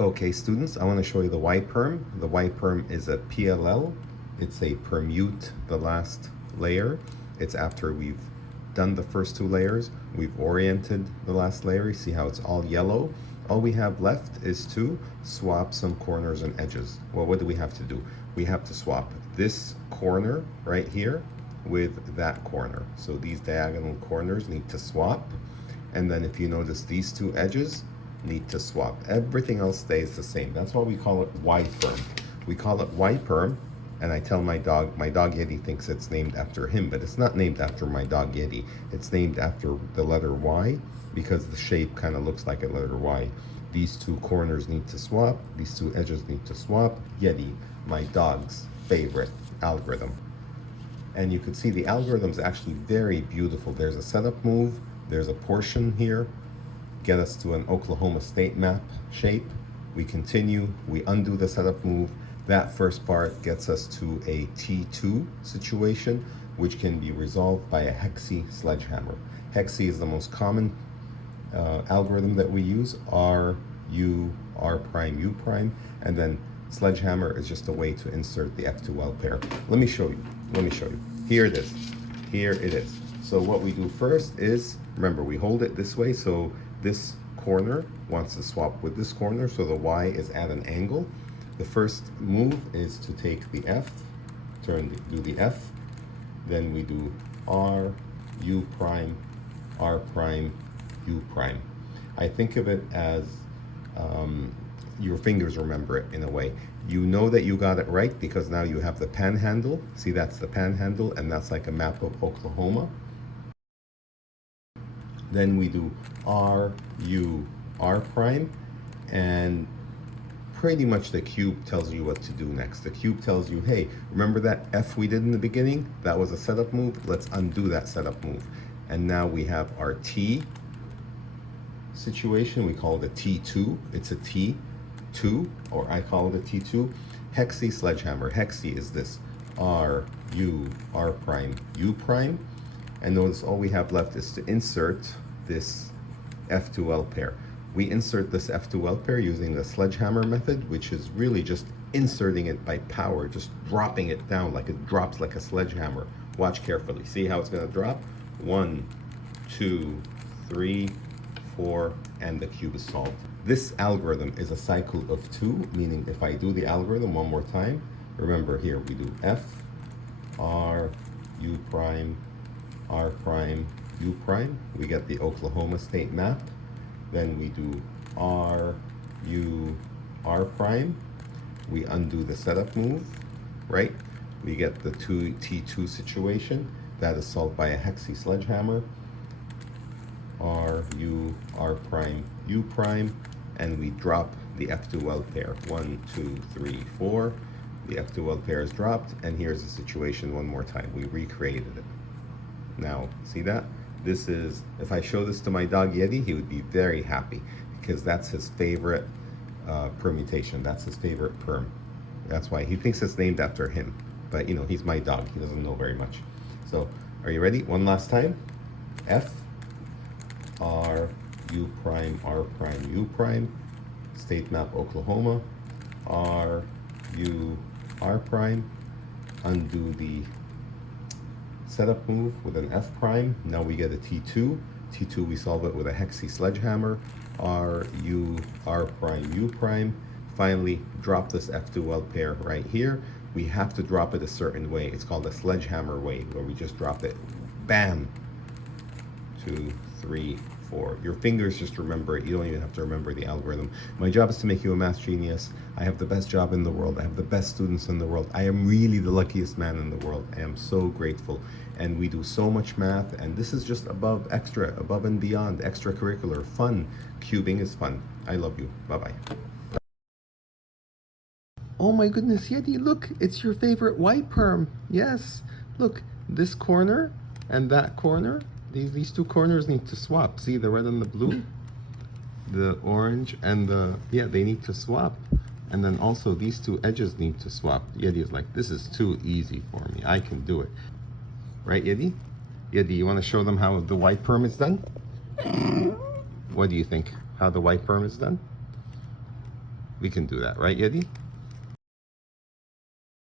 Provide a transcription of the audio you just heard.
Okay, students, I want to show you the Y-Perm. The Y-Perm is a PLL. It's a Permute, the last layer. It's after we've done the first two layers. We've oriented the last layer. You see how it's all yellow? All we have left is to swap some corners and edges. Well, what do we have to do? We have to swap this corner right here with that corner. So these diagonal corners need to swap. And then if you notice, these two edges need to swap. Everything else stays the same. That's why we call it Y-Perm. We call it Y-Perm, and I tell my dog Yeti thinks it's named after him, but it's not named after my dog Yeti. It's named after the letter Y because the shape kind of looks like a letter Y. These two corners need to swap. These two edges need to swap. Yeti, my dog's favorite algorithm. And you can see the algorithm is actually very beautiful. There's a setup move. There's a portion here. Get us to an Oklahoma State map shape. We continue, we undo the setup move. That first part gets us to a T2 situation, which can be resolved by a hexi sledgehammer. Hexi is the most common algorithm that we use, R, U, R prime, U prime, and then sledgehammer is just a way to insert the F2L pair. Let me show you, Here it is, here it is. So what we do first is, remember, we hold it this way, so this corner wants to swap with this corner, so the Y is at an angle. The first move is to take the F, do the F, then we do R, U prime, R prime, U prime. I think of it as your fingers remember it in a way. You know that you got it right because now you have the panhandle. See, that's the panhandle, and that's like a map of Oklahoma. Then we do R, U, R prime, and pretty much the cube tells you what to do next. The cube tells you, hey, remember that F we did in the beginning? That was a setup move. Let's undo that setup move. And now we have our T situation. We call it a T2. It's a T2, or I call it a T2. Hexi sledgehammer. Hexi is this R, U, R prime, U prime. And notice all we have left is to insert this F2L pair. We insert this F2L pair using the sledgehammer method, which is really just inserting it by power, just dropping it down like it drops like a sledgehammer. Watch carefully. See how it's going to drop? 1, 2, 3, 4, and the cube is solved. This algorithm is a cycle of 2, meaning if I do the algorithm one more time, remember here we do F, R, U prime, R prime, U prime. We get the Oklahoma State map. Then we do R, U, R prime. We undo the setup move, right? We get the T2 situation. That is solved by a hexi sledgehammer. R, U, R prime, U prime. And we drop the F2L pair. 1, 2, 3, 4. The F2L pair is dropped. And here's the situation one more time. We recreated it. Now, see that? This is, if I show this to my dog Yeti, he would be very happy because that's his favorite permutation. That's his favorite perm. That's why he thinks it's named after him. But, you know, he's my dog. He doesn't know very much. So, are you ready? One last time. F, R, U prime, R prime, U prime. State map Oklahoma. R, U, R prime. Undo the setup move with an F prime. Now we get a T2. T2 we solve it with a hexi sledgehammer. R, U, R prime, U prime. Finally, drop this F2L pair right here. We have to drop it a certain way. It's called a sledgehammer way, where we just drop it, bam, 2, 3, 4. Your fingers just remember it. You don't even have to remember the algorithm. My job is to make you a math genius. I have the best job in the world. I have the best students in the world. I am really the luckiest man in the world. I am so grateful. And we do so much math, and this is just above and beyond, extracurricular, fun. Cubing is fun. I love you. Bye-bye. Oh my goodness, Yeti, look, it's your favorite Y-Perm. Yes, look, this corner and that corner, these two corners need to swap. See the red and the blue? The orange and the, yeah, they need to swap. And then also these two edges need to swap. Yeti is like, this is too easy for me. I can do it. Right, Yeti? Yeti, you want to show them how the Y-Perm is done? What do you think? How the Y-Perm is done? We can do that, right, Yeti?